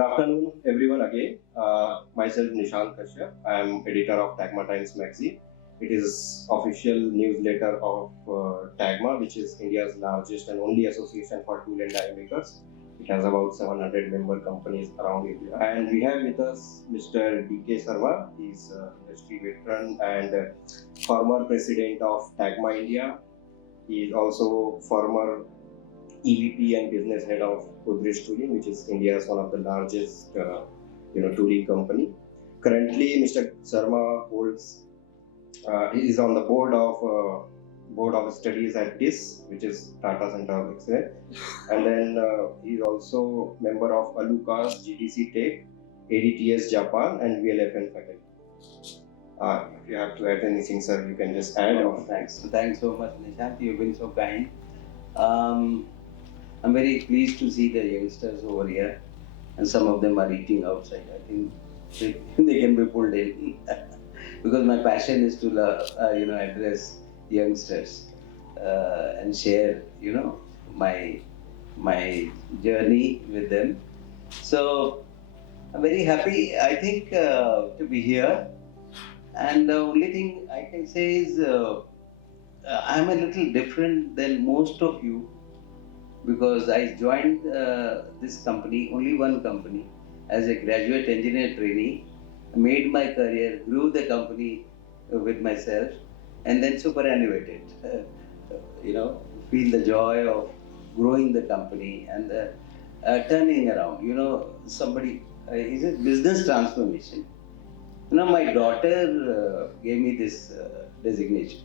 Good afternoon, everyone. Again, myself Nishant Kashyap. I am editor of TAGMA Times magazine. It is official newsletter of TAGMA, which is India's largest and only association for tool and die makers. It has about 700 member companies around India. And we have with us Mr. D.K. Sharma. He's industry veteran and former president of TAGMA India. He is also former EVP and business head of Godrej Tooling, which is India's one of the largest tooling company. Currently, Mr. Sharma holds is on the board of studies at TIS, which is Tata Center of Excellence, and then he's also member of Alucas, GDC Tech, ADTS Japan, and VLFN faculty. If you have to add anything, sir, you can just add. Oh, thanks so much, Nishant. You've been so kind. I'm very pleased to see the youngsters over here, and some of them are eating outside. I think they can be pulled in because my passion is to address youngsters and share my journey with them. So I'm very happy. I think to be here, and the only thing I can say is I'm a little different than most of you, because I joined this company, only one company, as a graduate engineer trainee, made my career, grew the company with myself, and then superannuated. Feel the joy of growing the company and turning around. Somebody is a business transformation. My daughter gave me this designation.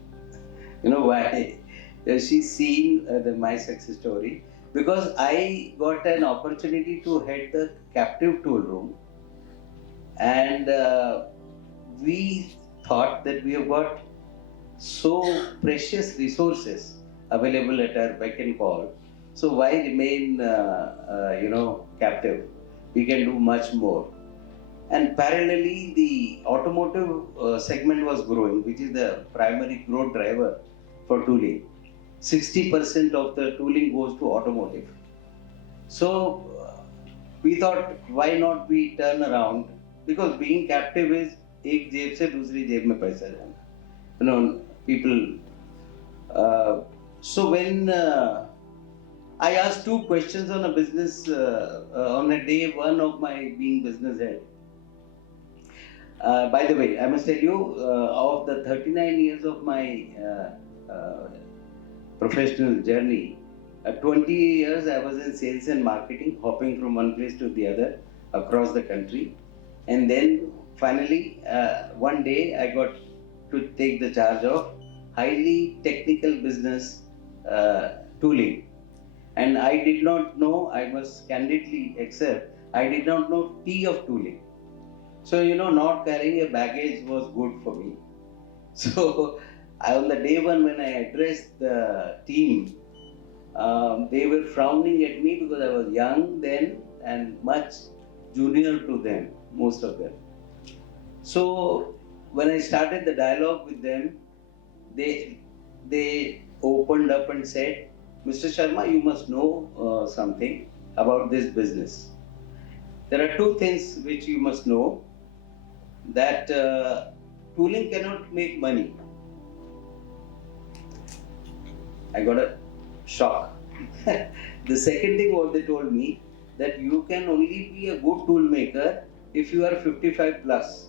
You know why? She's seen my success story, because I got an opportunity to head the captive tool room, and we thought that we have got so precious resources available at our beck and call. So why remain, captive? We can do much more. And parallelly, the automotive segment was growing, which is the primary growth driver for tooling. 60% of the tooling goes to automotive. So we thought, why not we turn around? Because being captive is एक जेब से दूसरी जेब में पैसा जाना. People. So when I asked two questions on a business on a day one of my being business head. By the way, I must tell you, of the 39 years of my professional journey, 20 years I was in sales and marketing, hopping from one place to the other across the country. And then finally, one day I got to take the charge of highly technical business tooling. And I did not know, I must candidly accept, I did not know T of tooling. So, not carrying a baggage was good for me. So, on the day one when I addressed the team, they were frowning at me because I was young then and much junior to them, most of them. So, when I started the dialogue with them, they opened up and said, Mr. Sharma, you must know something about this business. There are two things which you must know, that tooling cannot make money. I got a shock. The second thing what they told me, that you can only be a good tool maker if you are 55 plus.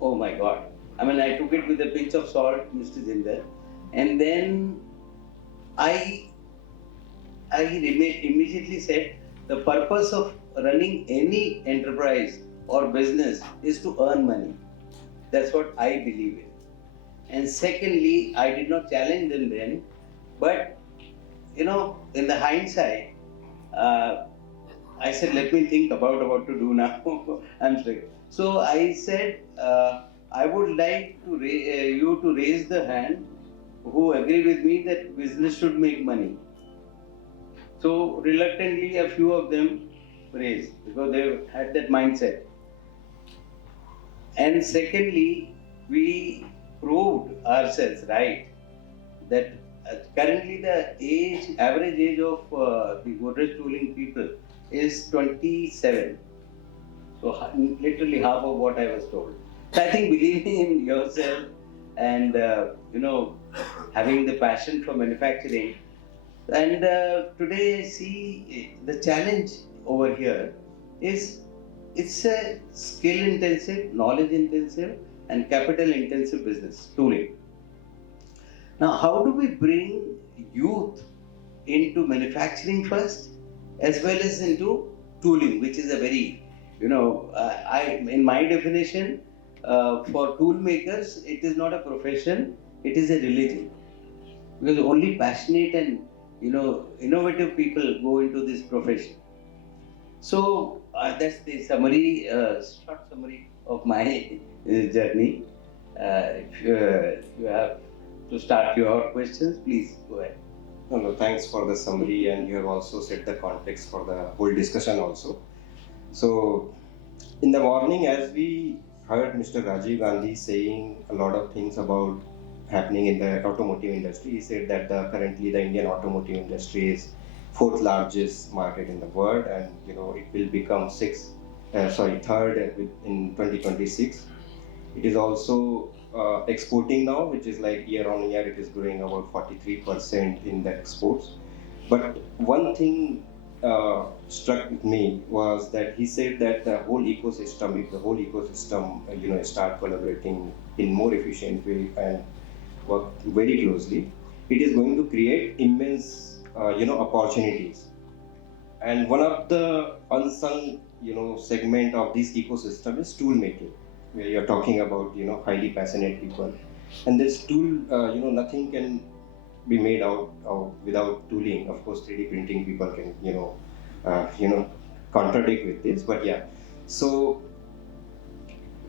Oh my God. I took it with a pinch of salt, Mr. Jinder. And then I immediately said, the purpose of running any enterprise or business is to earn money. That's what I believe in. And secondly, I did not challenge them then, but in the hindsight, I said, let me think about what to do now. I'm strict. So I said, I would like to you to raise the hand who agree with me that business should make money. So reluctantly, a few of them raised because they had that mindset. And secondly, we proved ourselves right that currently the average age of the Godrej tooling people is 27. So literally half of what I was told. So I think believing in yourself and having the passion for manufacturing. And today, see, the challenge over here is it's a skill intensive, knowledge intensive, and capital intensive business, tooling. Now, how do we bring youth into manufacturing first, as well as into tooling, which is a very, in my definition, for tool makers, it is not a profession, it is a religion. Because only passionate and innovative people go into this profession. So that's the summary, short summary of my journey. If you have to start your questions, please go ahead. No, thanks for the summary, and you have also set the context for the whole discussion also. So, in the morning, as we heard Mr. Rajiv Gandhi saying a lot of things about happening in the automotive industry, he said that currently the Indian automotive industry is fourth largest market in the world, and it will become third in 2026. It is also exporting now, which is like year on year, it is growing about 43% in the exports. But one thing struck with me was that he said that the whole ecosystem, if the whole ecosystem, start collaborating in more efficient way and work very closely, it is going to create immense, opportunities. And one of the unsung, segment of this ecosystem is tool making, where you're talking about, highly passionate people. And this tool, nothing can be made out of without tooling. Of course, 3D printing people can, contradict with this, but yeah. So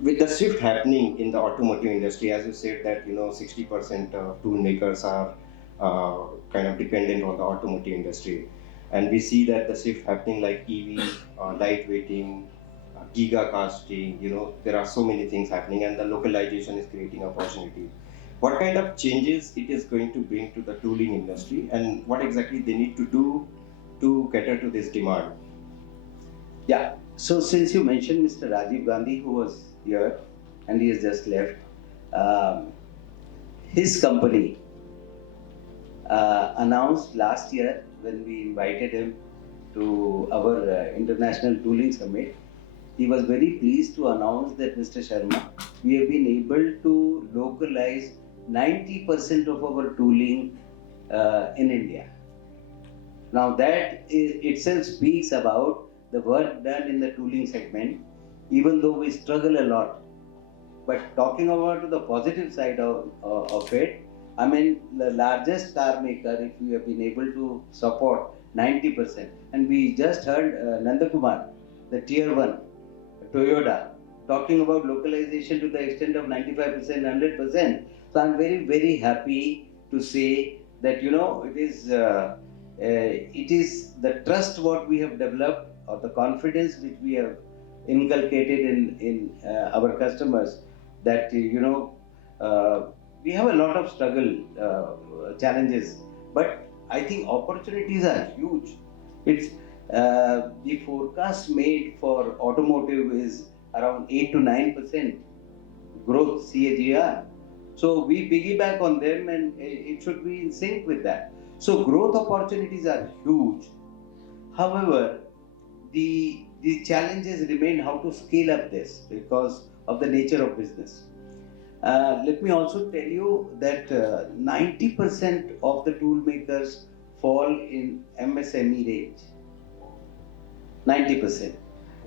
with the shift happening in the automotive industry, as you said that 60% of tool makers are kind of dependent on the automotive industry, and we see that the shift happening like EV, lightweighting, giga casting. There are so many things happening, and the localization is creating opportunity. What kind of changes it is going to bring to the tooling industry, and what exactly they need to do to cater to this demand? Yeah. So since you mentioned Mr. Rajiv Gandhi, who was here and he has just left, his company announced last year when we invited him to our International Tooling Summit. He was very pleased to announce that, Mr. Sharma, we have been able to localize 90% of our tooling in India. Now that itself speaks about the work done in the tooling segment, even though we struggle a lot. But talking about the positive side of it, I mean, the largest car maker, if we have been able to support 90%, and we just heard Nandakumar, the tier 1, Toyota, talking about localization to the extent of 95%, 100%. So I'm very, very happy to say that, it is the trust what we have developed, or the confidence which we have inculcated in our customers, that we have a lot of struggle, challenges, but I think opportunities are huge. It's the forecast made for automotive is around 8 to 9% growth CAGR. So we piggyback on them, and it should be in sync with that. So growth opportunities are huge. However, the challenges remain how to scale up this because of the nature of business. Let me also tell you that 90% of the tool makers fall in MSME range. 90%.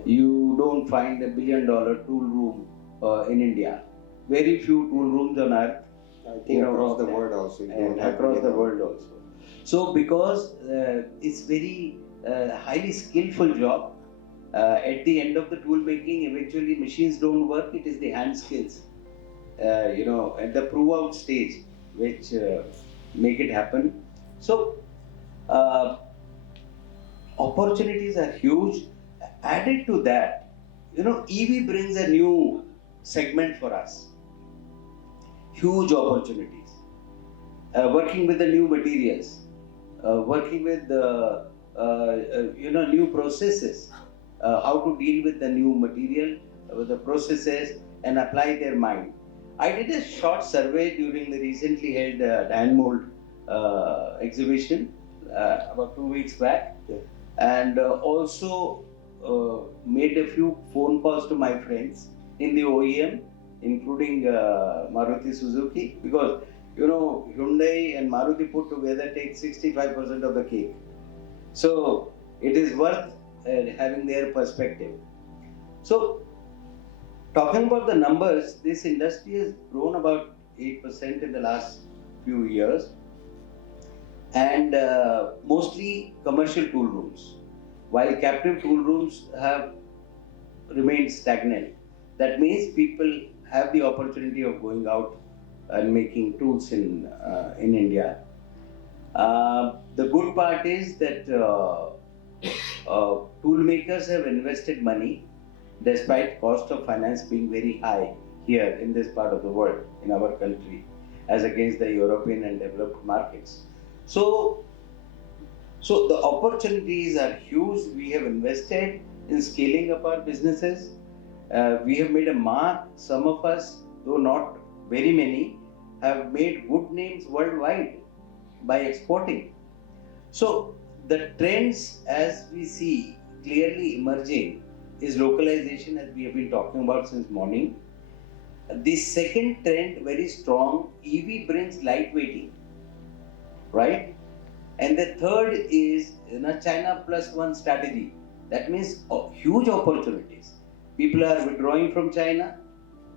You don't find a $1 billion tool room in India. Very few tool rooms on earth. I think across the world also. And across the world also. So because it's very highly skillful job, at the end of the tool making, eventually machines don't work. It is the hand skills, at the prove out stage, which make it happen. So opportunities are huge. Added to that, EV brings a new segment for us. Huge opportunities. Working with the new materials, working with new processes, how to deal with the new material, with the processes, and apply their mind. I did a short survey during the recently held Dan Mold exhibition about 2 weeks back, Yeah. and also made a few phone calls to my friends in the OEM, including Maruti Suzuki, because Hyundai and Maruti put together take 65% of the cake. So it is worth having their perspective. So talking about the numbers, this industry has grown about 8% in the last few years, and mostly commercial tool rooms, while captive tool rooms have remained stagnant. That means people have the opportunity of going out and making tools in India. The good part is that tool makers have invested money despite cost of finance being very high here in this part of the world, in our country, as against the European and developed markets. So, so the opportunities are huge. We have invested in scaling up our businesses. We have made a mark. Some of us, though not very many, have made good names worldwide by exporting. So the trends, as we see clearly emerging, is localization, as we have been talking about since morning. The second trend, very strong, EV brings lightweighting, right? And the third is China plus one strategy. That means huge opportunities. People are withdrawing from China.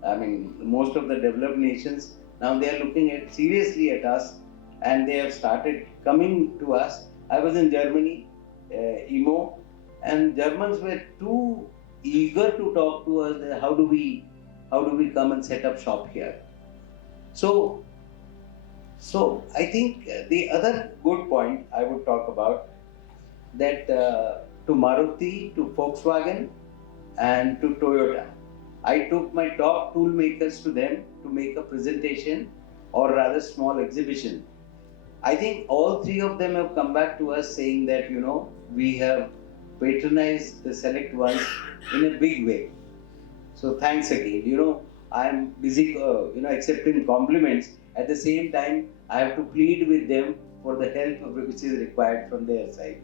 I mean, most of the developed nations now they are looking at seriously at us, and they have started coming to us. I was in Germany, EMO, and Germans were too eager to talk to us. That how do we come and set up shop here? So I think the other good point I would talk about that to Maruti, to Volkswagen, and to Toyota, I took my top tool makers to them to make a presentation, or rather small exhibition. I think all three of them have come back to us saying that we have patronized the select ones in a big way. So thanks again. I'm busy, accepting compliments. At the same time, I have to plead with them for the help which is required from their side.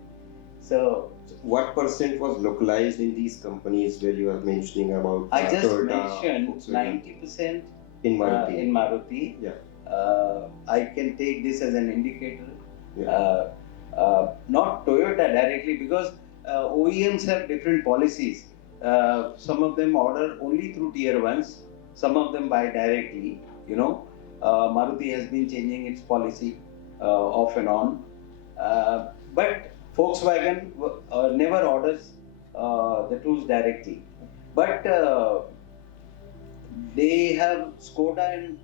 So what percent was localized in these companies where you are mentioning about I just Toyota, mentioned Volkswagen? 90% In Maruti. in Maruti. Yeah. I can take this as an indicator. Yeah. Not Toyota directly, because OEMs have different policies. Some of them order only through tier ones, some of them buy directly. Maruti has been changing its policy off and on. But Volkswagen never orders the tools directly. But they have Skoda and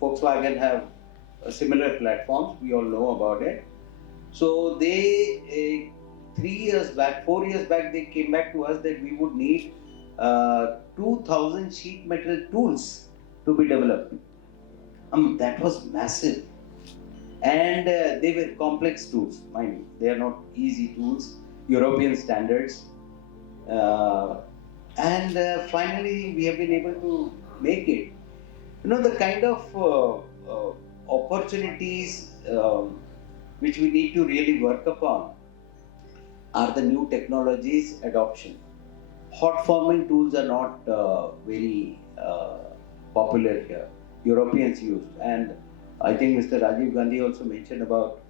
Volkswagen have similar platforms. We all know about it. So they 3 years back, 4 years back, they came back to us that we would need 2,000 sheet metal tools to be developed. That was massive. And they were complex tools, mind you. They are not easy tools, European standards. And finally, we have been able to make it. The kind of opportunities which we need to really work upon are the new technologies adoption. Hot forming tools are not very popular here. Europeans used, and I think Mr. Rajiv Gandhi also mentioned about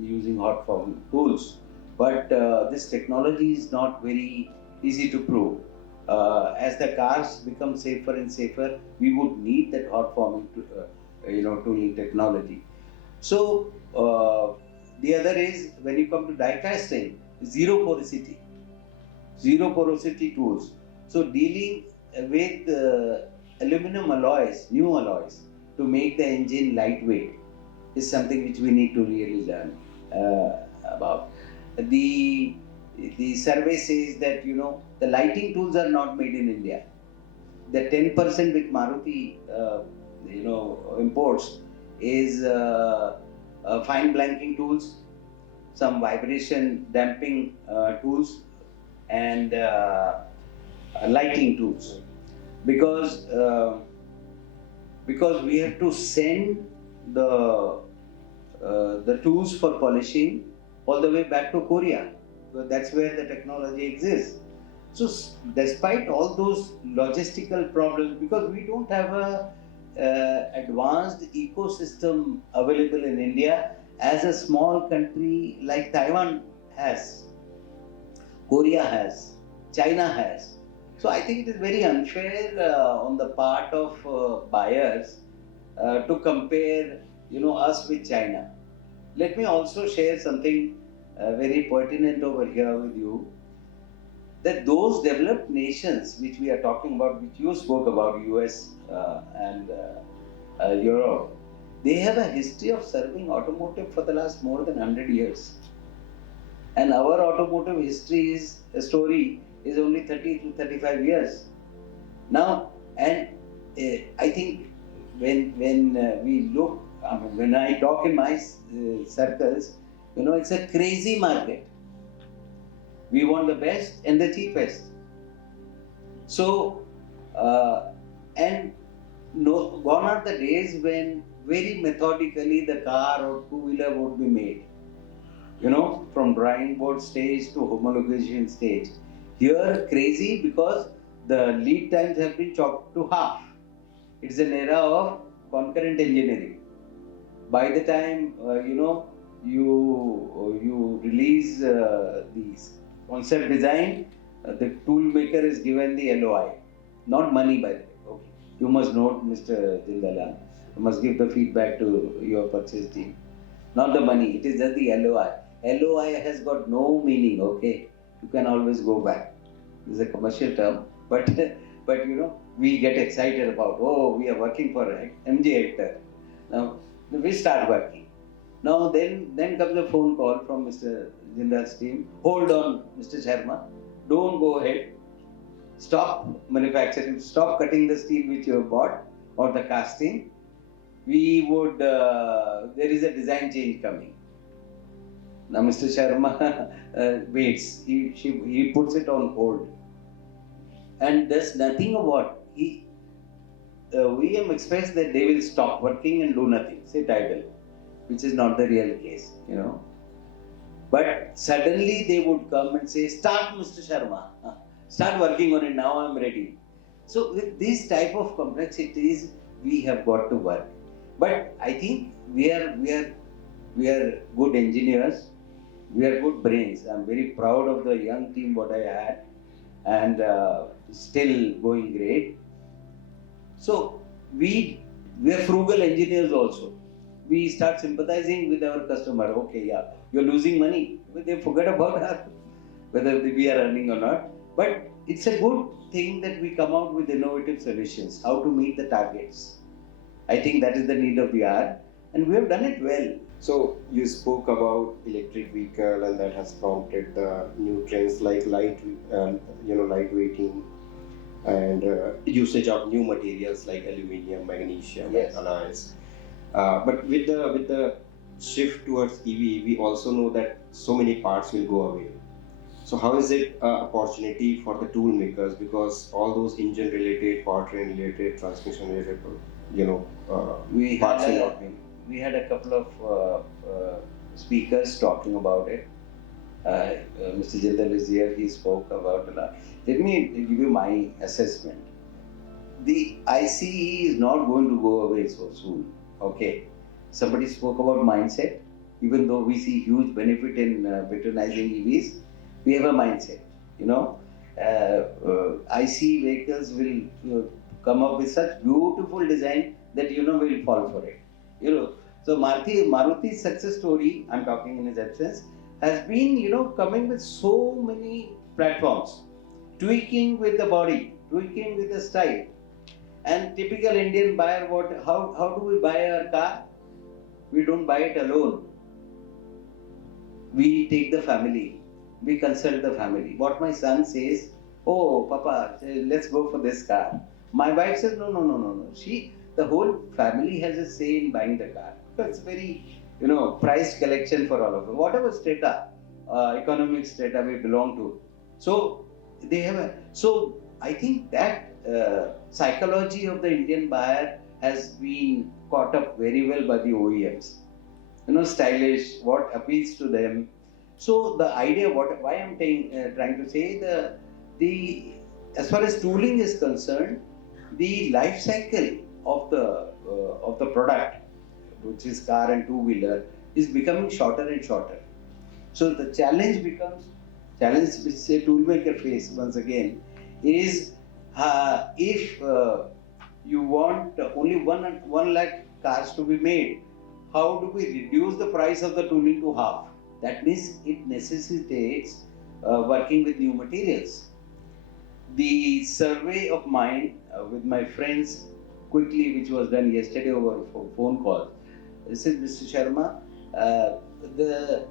using hot forming tools. But this technology is not very easy to prove. As the cars become safer and safer, we would need that hot forming tooling technology. So the other is, when you come to die casting, zero porosity tools. So dealing with aluminum alloys, new alloys, to make the engine lightweight is something which we need to really learn about. The survey says that the lighting tools are not made in India. The 10% which Maruti imports is fine blanking tools, some vibration damping tools, and lighting tools, because we have to send the tools for polishing all the way back to Korea. So that's where the technology exists. So despite all those logistical problems, because we don't have a advanced ecosystem available in India, as a small country like Taiwan has, Korea has, China has. So I think it is very unfair on the part of buyers to compare, us with China. Let me also share something very pertinent over here with you, that those developed nations which we are talking about, which you spoke about, US and Europe, they have a history of serving automotive for the last more than 100 years. And our automotive story is only 30 to 35 years. Now, and I think when we look, when I talk in my circles, it's a crazy market. We want the best and the cheapest. So, and no, gone are the days when very methodically the car or two-wheeler would be made, from drawing board stage to homologation stage. Here, crazy because the lead times have been chopped to half. It's an era of concurrent engineering. By the time, you release these concept design, the tool maker is given the LOI, not money, by the way. Okay. You must note, Mr. Jindala, you must give the feedback to your purchase team. Not the money, it is just the LOI. LOI has got no meaning, okay? You can always go back. This is a commercial term, but we get excited about, oh, we are working for MJ Hector. Now, we start working. Now, then comes a phone call from Mr. Jindal's team. Hold on, Mr. Sharma. Don't go ahead. Stop manufacturing. Stop cutting the steel which you have bought or the casting. We would, there is a design change coming. Now, Mr. Sharma waits. He puts it on hold and does nothing about it. VM expects that they will stop working and do nothing, sit idle, which is not the real case, But suddenly they would come and say, start, Mr. Sharma, start working on it, now I'm ready. So with this type of complexities, we have got to work. But I think we are good engineers, we are good brains. I'm very proud of the young team what I had, and still going great. So we are frugal engineers also. We start sympathizing with our customer. Okay, yeah, you're losing money. But they forget about us, whether we are earning or not. But it's a good thing that we come out with innovative solutions, how to meet the targets. I think that is the need of the hour, and we have done it well. So you spoke about electric vehicle, and that has prompted the new trends like lightweighting and usage of new materials like aluminium, magnesium, Yes. and alloys. But with the shift towards EV, we also know that so many parts will go away. So how is it an opportunity for the tool makers, because all those engine related, powertrain related, transmission related, parts will not be. We had a couple of speakers talking about it. Mr. Jindal is here, he spoke about a lot. Let me give you my assessment. The ICE is not going to go away so soon. Okay. Somebody spoke about mindset. Even though we see huge benefit in patronizing EVs, we have a mindset. ICE vehicles will come up with such beautiful design that we'll fall for it. So Maruti's success story, I'm talking in his absence, has been coming with so many platforms, tweaking with the body, tweaking with the style. And typical Indian buyer, how do we buy our car? We don't buy it alone. We take the family. We consult the family. What my son says, oh, Papa, let's go for this car. My wife says, no. The whole family has a say in buying the car. It's very price collection for all of us, whatever strata, economic strata we belong to. So they have so I think that psychology of the Indian buyer has been caught up very well by the OEMs. Stylish, what appeals to them. So the idea, why I'm trying to say the as far as tooling is concerned, the life cycle of the product, which is car and two-wheeler, is becoming shorter and shorter. So the challenge which say toolmaker face once again is if you want only one lakh cars to be made, how do we reduce the price of the tooling to half? That means it necessitates working with new materials. The survey of mine with my friends quickly, which was done yesterday over phone call, I said, Mr. Sharma, the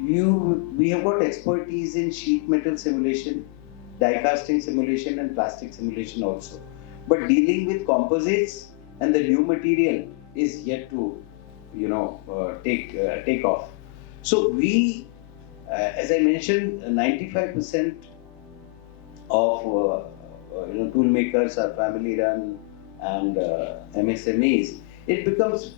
we have got expertise in sheet metal simulation, die casting simulation, and plastic simulation also. But dealing with composites and the new material is yet to, take off. So we, as I mentioned, 95% of tool makers are family run and MSMEs. It becomes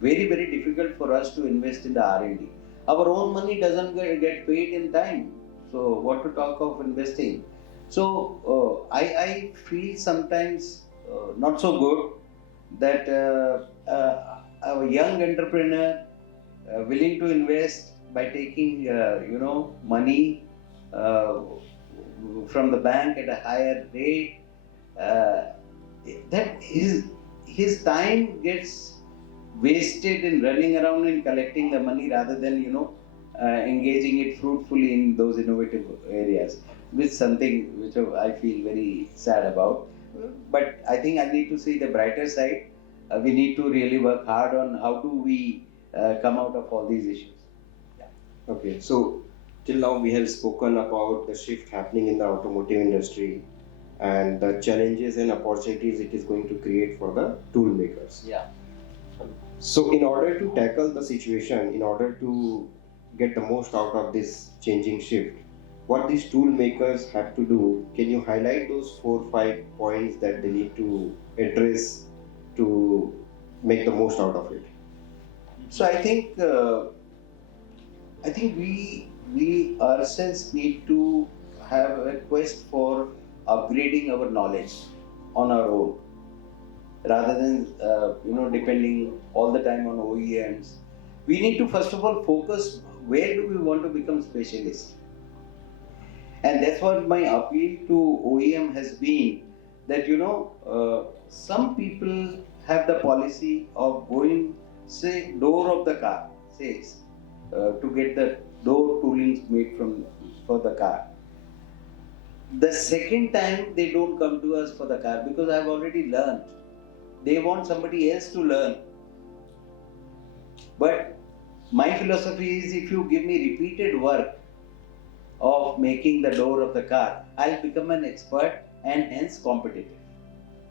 very very difficult for us to invest in the R&D. Our own money doesn't get paid in time, so what to talk of investing? So I feel sometimes not so good that a young entrepreneur willing to invest by taking money uh, from the bank at a higher rate, uh, that his time gets wasted in running around and collecting the money rather than engaging it fruitfully in those innovative areas, which something which I feel very sad about. But I think I need to see the brighter side. We need to really work hard on how do we come out of all these issues. Okay, so till now we have spoken about the shift happening in the automotive industry and the challenges and opportunities it is going to create for the tool makers. Yeah. So in order to tackle the situation, in order to get the most out of this changing shift, what these tool makers have to do, can you highlight those 4 5 points that they need to address to make the most out of it? So I think we ourselves need to have a quest for upgrading our knowledge on our own, rather than depending all the time on OEMs. We need to first of all focus where do we want to become specialists, and that's what my appeal to OEM has been. That some people have the policy of going, say, door of the car, says to get the door toolings made for the car. The second time they don't come to us for the car because I've already learned. They want somebody else to learn. But my philosophy is if you give me repeated work of making the door of the car, I'll become an expert and hence competitive.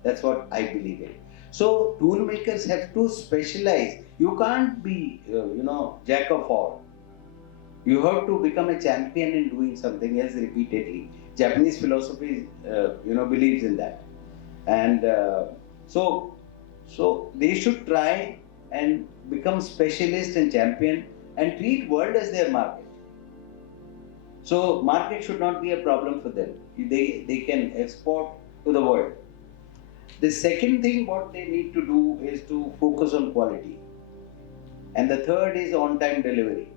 That's what I believe in. So tool makers have to specialize. You can't be, jack of all. You have to become a champion in doing something else repeatedly. Japanese philosophy, believes in that, and so they should try and become specialist and champion and treat world as their market. So market should not be a problem for them. They can export to the world. The second thing what they need to do is to focus on quality. And the third is on-time delivery.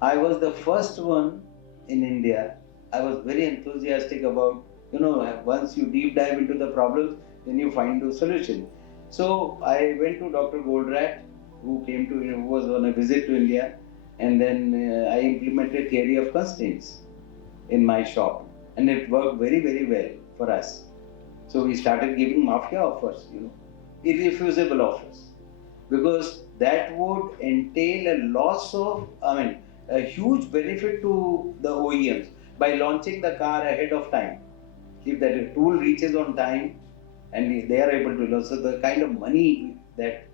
I was the first one in India. I was very enthusiastic about, once you deep dive into the problems, then you find the solution. So I went to Dr. Goldrat, who was on a visit to India, and then I implemented theory of constraints in my shop, and it worked very, very well for us. So we started giving mafia offers, irrefusable offers, because that would entail a huge benefit to the OEMs by launching the car ahead of time. If that tool reaches on time and they are able to launch, so the kind of money that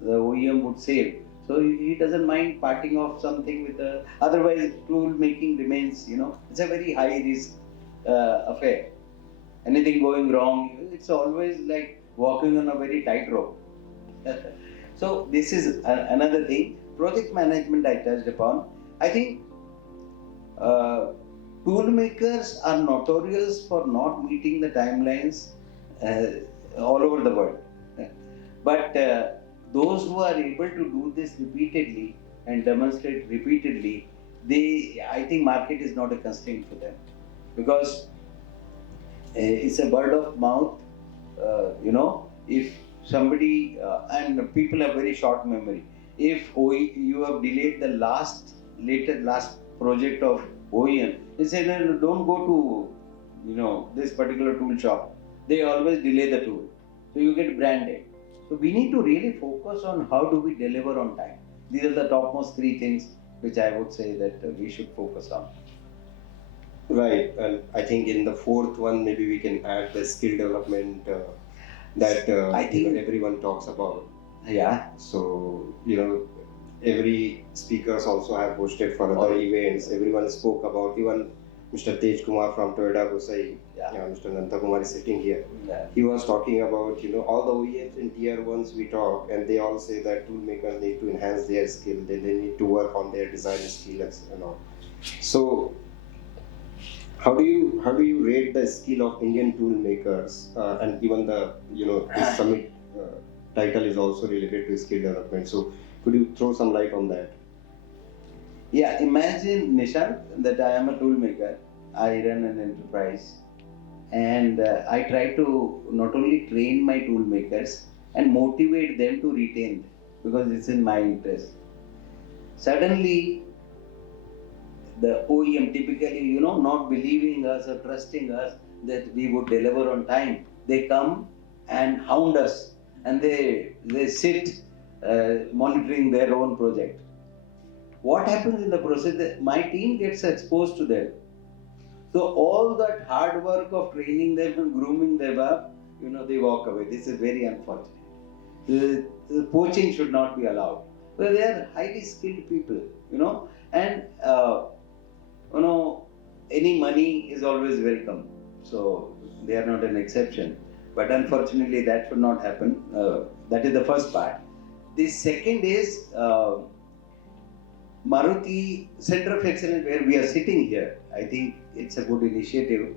the OEM would save. So he doesn't mind parting of something with the. Otherwise, tool making remains. It's a very high risk affair. Anything going wrong, it's always like walking on a very tight rope. So this is another thing. Project management I touched upon. I think uh, tool makers are notorious for not meeting the timelines all over the world. But those who are able to do this repeatedly and demonstrate repeatedly, I think market is not a constraint for them, because it's a word of mouth. If somebody and people have very short memory. If you have delayed the last project of OEM, they say no, don't go to this particular tool shop. They always delay the tool, so you get branded. So we need to really focus on how do we deliver on time. These are the topmost three things which I would say that we should focus on. Right, and I think in the fourth one, maybe we can add the skill development that I think everyone talks about. Yeah. So, every speakers also have posted for other events. Everyone spoke about, even Mr. Tej Kumar from Toyota Gosai, Mr. Nanta Kumar is sitting here. Yeah. He was talking about, all the OEMs in tier ones we talk, and they all say that tool makers need to enhance their skill, they need to work on their design skills and all. So, how do you rate the skill of Indian tool makers? And even the this summit title is also related to skill development. So could you throw some light on that? Yeah, imagine, Nishant, that I am a tool maker. I run an enterprise, and I try to not only train my tool makers and motivate them to retain them, because it's in my interest. Suddenly, the OEM, typically, not believing us or trusting us that we would deliver on time, they come and hound us, and they sit monitoring their own project. What happens in the process? That my team gets exposed to them. So all that hard work of training them and grooming them up, they walk away. This is very unfortunate. The poaching should not be allowed. Well, they are highly skilled people, and any money is always welcome. So they are not an exception. But unfortunately, that should not happen. That is the first part. The second is Maruti Center of Excellence, where we are sitting here. I think it's a good initiative.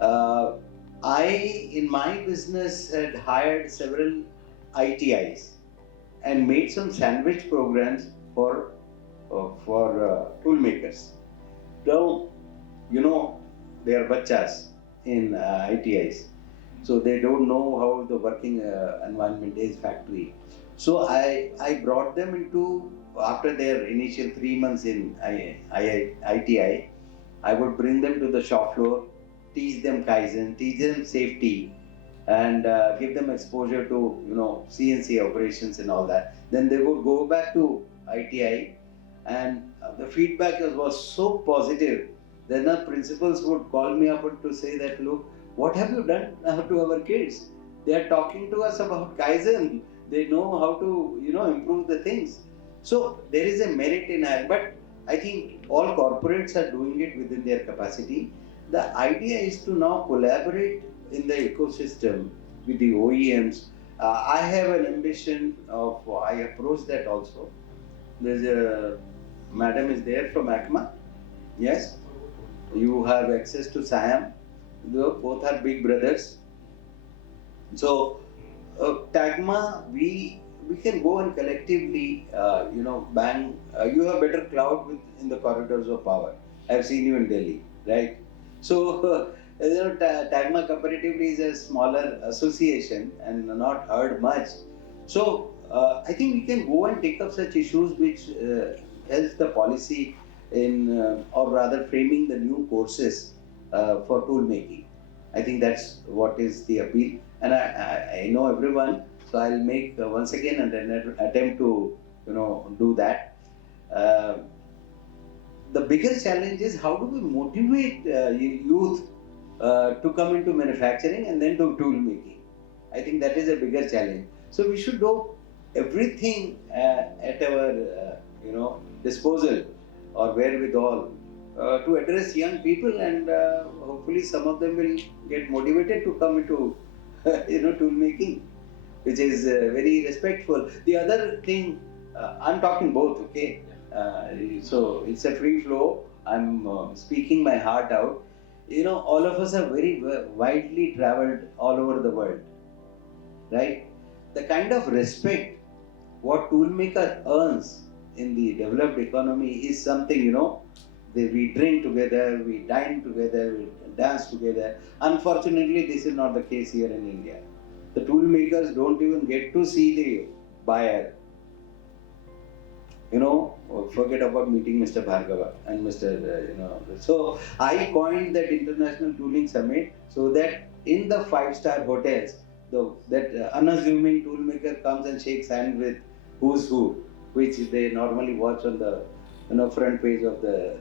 I, in my business, had hired several ITIs and made some sandwich programs for tool makers. Now, they are bachas in ITIs, so they don't know how the working environment is, factory. So I brought them into, after their initial 3 months in ITI, I would bring them to the shop floor, teach them Kaizen, teach them safety, and give them exposure to CNC operations and all that. Then they would go back to ITI, and the feedback was so positive. Then the principals would call me up to say that, look, what have you done to our kids? They are talking to us about Kaizen. They know how to improve the things. So there is a merit in it, but I think all corporates are doing it within their capacity. The idea is to now collaborate in the ecosystem with the OEMs. I have an ambition of, I approach that also. There's a madam is there from AGMA. Yes, you have access to SIAM. Both are big brothers. So TAGMA, we can go and collectively, bang. You have better cloud in the corridors of power. I've seen you in Delhi, right? So, TAGMA comparatively is a smaller association and not heard much. So, I think we can go and take up such issues which helps the policy in, or rather framing the new courses for tool making. I think that's what is the appeal. And I know everyone, so I'll make once again an attempt to do that. The bigger challenge is how do we motivate youth to come into manufacturing and then to tool making. I think that is a bigger challenge. So we should everything at our disposal or wherewithal to address young people, and hopefully some of them will get motivated to come into tool making, which is very respectful. The other thing, I'm talking both, okay? So it's a free flow. I'm speaking my heart out. All of us are very widely traveled all over the world, right? The kind of respect what toolmaker earns in the developed economy is something, we drink together, we dine together, we dance together. Unfortunately, this is not the case here in India. The toolmakers don't even get to see the buyer. Forget about meeting Mr. Bhargava and Mr. So I coined that International Tooling Summit so that in the five-star hotels, that unassuming toolmaker comes and shakes hands with who's who, which they normally watch on the front page of the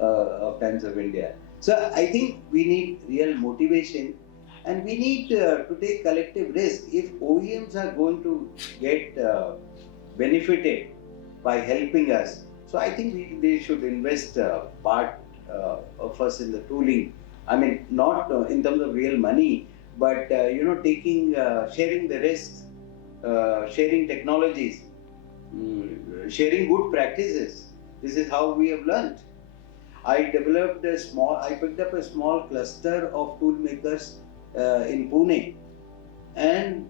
of Times of India. So I think we need real motivation, and we need to take collective risk. If OEMs are going to get benefited by helping us, so I think they should invest part of us in the tooling. I mean, not in terms of real money, but taking sharing the risks, sharing technologies, sharing good practices. This is how we have learned. I picked up a small cluster of tool makers in Pune, and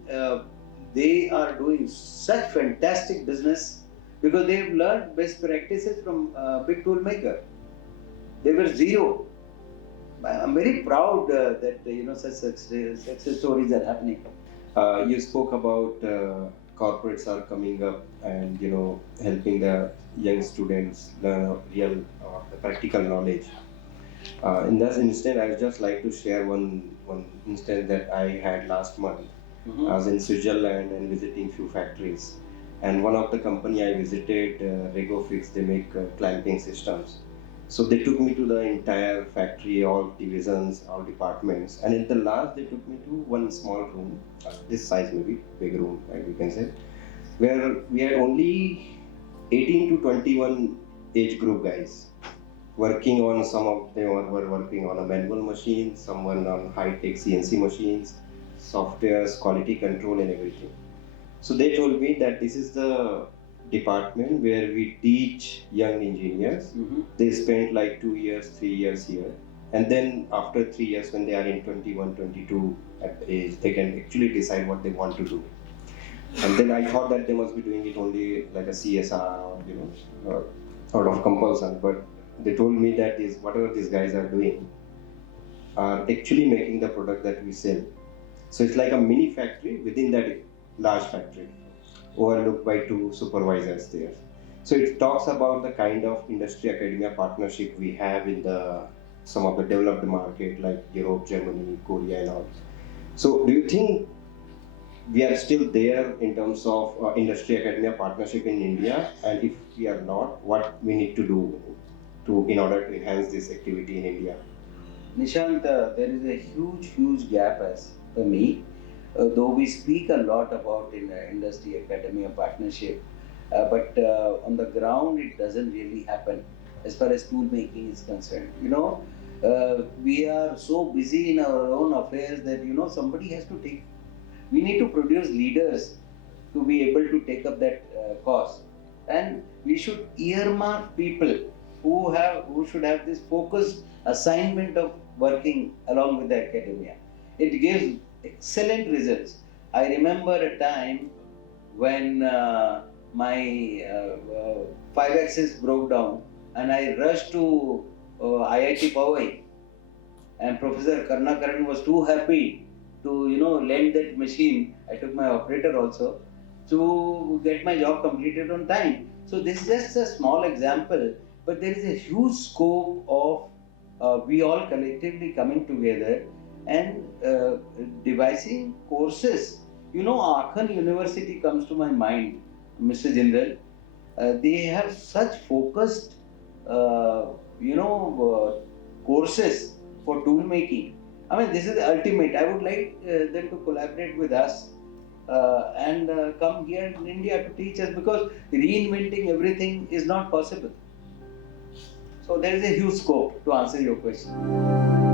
they are doing such fantastic business because they have learned best practices from big tool maker. They were zero. I'm very proud that such success stories are happening. You spoke about corporates are coming up and helping the young students learn real the practical knowledge. In this instant, I would just like to share one instance that I had last month. I was in Switzerland and visiting few factories, and one of the company I visited, Regofix, they make clamping systems. So they took me to the entire factory, all divisions, all departments, and in the last they took me to one small room, this size maybe, big room, right, we can say, where we had only 18 to 21 age group guys working on. Some of them were working on a manual machine, someone on high-tech CNC machines, softwares, quality control, and everything. So they told me that this is the department where we teach young engineers. They spend like 2 years, 3 years here. And then after 3 years, when they are in 21, 22 at age, they can actually decide what they want to do. And then I thought that they must be doing it only like a CSR or, out of compulsion. But they told me that whatever these guys are doing are actually making the product that we sell. So it's like a mini factory within that large factory, overlooked by two supervisors there. So it talks about the kind of industry academia partnership we have in some of the developed market like Europe, Germany, Korea, and all. So do you think we are still there in terms of industry academia partnership in India? And if we are not, what we need to do in order to enhance this activity in India? Nishant, there is a huge gap as for me. Though we speak a lot about in industry academia partnership, but on the ground it doesn't really happen as far as tool making is concerned. We are so busy in our own affairs that somebody has to take. We need to produce leaders to be able to take up that cause, and we should earmark people who should have this focused assignment of working along with the academia. It gives excellent results. I remember a time when my 5-axis broke down, and I rushed to IIT Powai, and Professor Karnakaran was too happy to lend that machine. I took my operator also to get my job completed on time. So this is just a small example, but there is a huge scope of we all collectively coming together and devising courses. Aachen University comes to my mind, Mr. Jindal. They have such focused, courses for tool making. I mean, this is the ultimate. I would like them to collaborate with us and come here in India to teach us, because reinventing everything is not possible. So there is a huge scope to answer your question.